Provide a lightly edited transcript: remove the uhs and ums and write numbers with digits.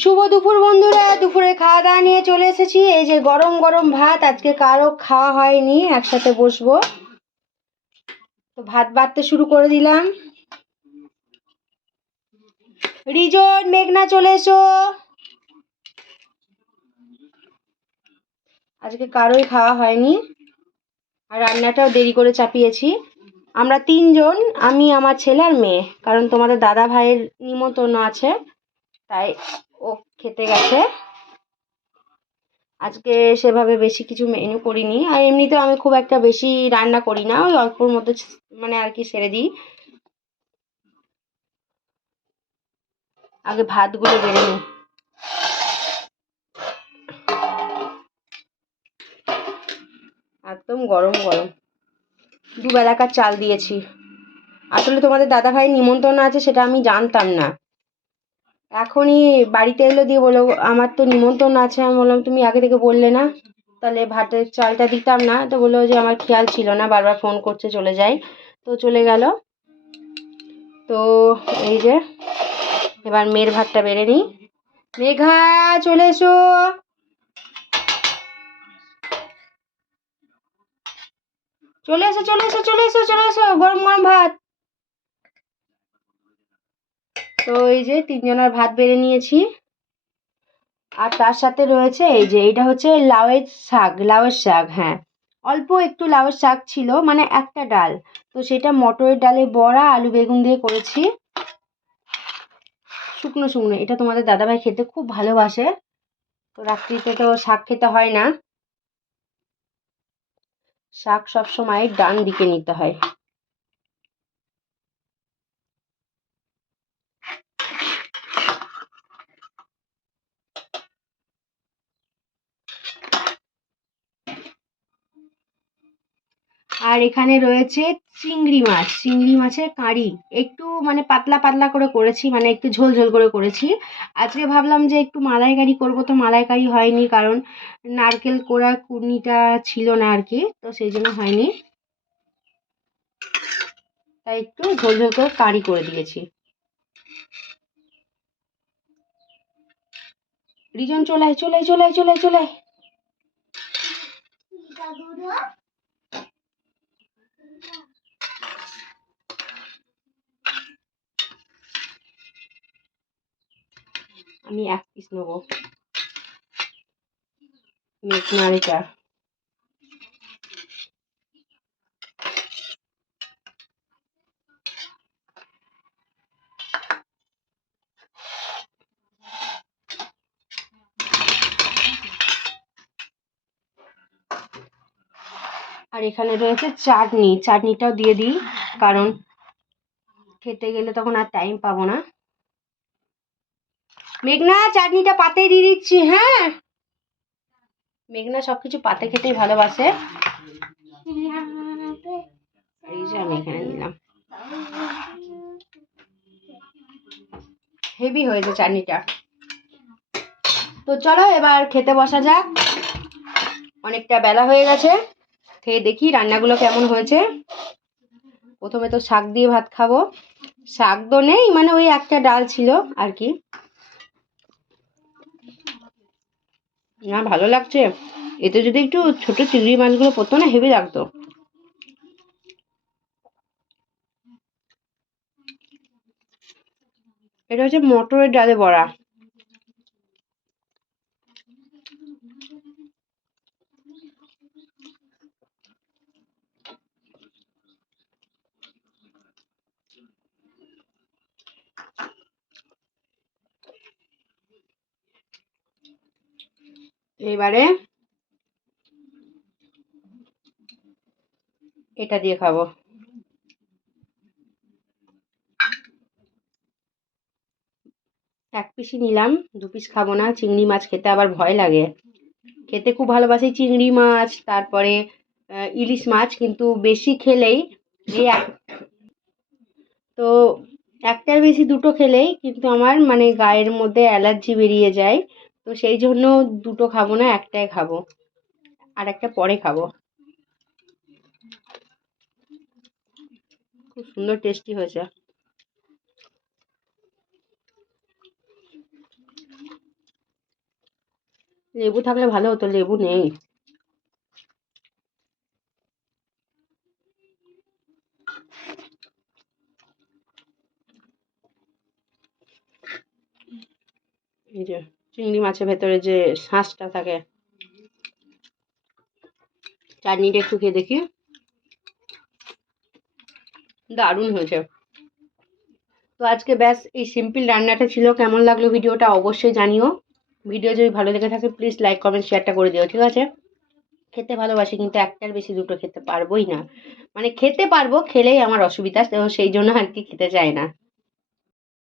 শুভ দুপুর বন্ধুরা, দুপুরে খাওয়া দাওয়া নিয়ে চলে এসেছি। এই যে গরম গরম ভাত, আজকে কারো খাওয়া হয়নি, একসাথে বসবো। তো ভাত বাড়তে শুরু করে দিলাম। রিজন, মেঘনা চলে এসো। আজকে কারোই খাওয়া হয়নি, আর রান্নাটাও দেরি করে চাপিয়েছি। আমরা তিনজন, আমি, আমার ছেলে আর মেয়ে, কারণ তোমাদের দাদা ভাইয়ের নিমন্ত্রণ আছে, তাই ও খেতে গেছে। আজকে সেভাবে বেশি কিছু মেনু করিনি, আর এমনিতেও আমি খুব একটা বেশি রান্না করি না, ওই অল্পর মধ্যে মানে আর কি সেরে দিই। আগে ভাতগুলো বেড়ে নিই। একদম গরম গরম দুবেলাকার চাল দিয়েছি। আসলে তোমাদের দাদা ভাইয়ের নিমন্ত্রণ আছে, সেটা আমি জানতাম না। এখনই বাড়িতে এলো, দিয়ে বলো আমার তো নিমন্ত্রণ আছে। আমি বললাম তুমি আগে থেকে বললে না, তাহলে ভাতের চালটা দিতাম না। তো বললো যে আমার খেয়াল ছিল না, বারবার ফোন করছে, চলে যাই। তো চলে গেল। তো এই যে এবার মেয়ের ভাতটা বেড়ে নিই। মেঘা চলে এসো। চলে এসো, চলে এসো, চলে এসো, চলে এসো, গরম গরম ভাত। তো এই যে তিনজনের ভাত বেড়ে নিয়েছি। আর তার সাথে রয়েছে এই যে, এটা হচ্ছে লাউয়ের শাক, লাউয়ের শাক, হ্যাঁ। অল্প একটু লাউয়ের শাক ছিল, মানে একটা ডাল। তো সেটা মটরের ডালে বড়া, আলু বেগুন দিয়ে করেছি, শুকনো শুকনো। এটা তোমাদের দাদাভাই খেতে খুব ভালোবাসে। তো রাত্রিতে তো শাক খেতে হয় না, শাক সবসময় ডান দিকে নিতে হয়। আর এখানে রয়েছে চিংড়ি মাছ, চিংড়ি মাছের কারি। একটু মানে পাতলা পাতলা করে করেছি, মানে একটু ঝোল ঝোল করে করেছি। আজকে ভাবলাম যে একটু মালাইকারি করব, তো মালাইকারি হয়নি, কারণ নারকেল কোড়ার কুর্নিটা ছিল না আর কি, তো সেই জন্য হয়নি। তাই একটু ঝোল ঝোল করে কারি করে দিয়েছি। রিজন চলাই চলাই চলাই চলাই চলাই। আমি এক পিস নেবো নাড়িটা। আর এখানে রয়েছে চাটনি, চাটনিটাও দিয়ে দিই, কারণ খেতে গেলে তখন আর টাইম পাবো না। মেঘনা, চাটনিটা পাতে দিয়ে দিচ্ছি, হ্যাঁ। মেঘনা সবকিছু পাতে খেতেই ভালোবাসে। এই যে আমি এখানে নিলাম, হেভি হয়েছে চাটনিটা। তো চলো এবার খেতে বসা যাক, অনেকটা বেলা হয়ে গেছে। খেয়ে দেখি রান্নাগুলো কেমন হয়েছে। প্রথমে তো শাক দিয়ে ভাত খাবো। শাক তো নেই, মানে ওই একটা ডাল ছিল আর কি। না, ভালো লাগছে। এতে যদি একটু ছোট চিংড়ি মাছগুলো পড়তো না, হেভি লাগতো। এটা হচ্ছে মটরের ডালে বড়া। এবারে এটা দিয়ে খাবো। এক পিসই নিলাম, দু পিস খাবো না, চিংড়ি মাছ খেতে আবার ভয় লাগে। খেতে খুব ভালোবাসি চিংড়ি মাছ, তারপরে ইলিশ মাছ, কিন্তু বেশি খেলেই এই তো একটার বেশি দুটো খেলেই কিন্তু আমার মানে গায়ের মধ্যে অ্যালার্জি বেরিয়ে যায়। তো সেই জন্য দুটো খাবো না, একটাই খাবো, আর একটা পরে খাবো। খুব সুন্দর টেস্টি হয়েছে। লেবু থাকলে ভালো হতো, লেবু নেই। এই যে চিংড়ি মাছের ভেতরে যে শাঁসটা থাকে, চাটনিটা একটু খেয়ে দেখি, দারুণ হয়েছে। তো আজকে ব্যাস এই সিম্পল রান্নাটা ছিল। কেমন লাগলো ভিডিওটা অবশ্যই জানিও। ভিডিও যদি ভালো লেগে থাকে প্লিজ লাইক কমেন্ট শেয়ারটা করে দিও, ঠিক আছে? খেতে ভালোবাসি কিন্তু একটার বেশি দুটো খেতে পারবোই না, মানে খেতে পারবো, খেলেই আমার অসুবিধা, তো সেই জন্য আর কি খেতে চাই না।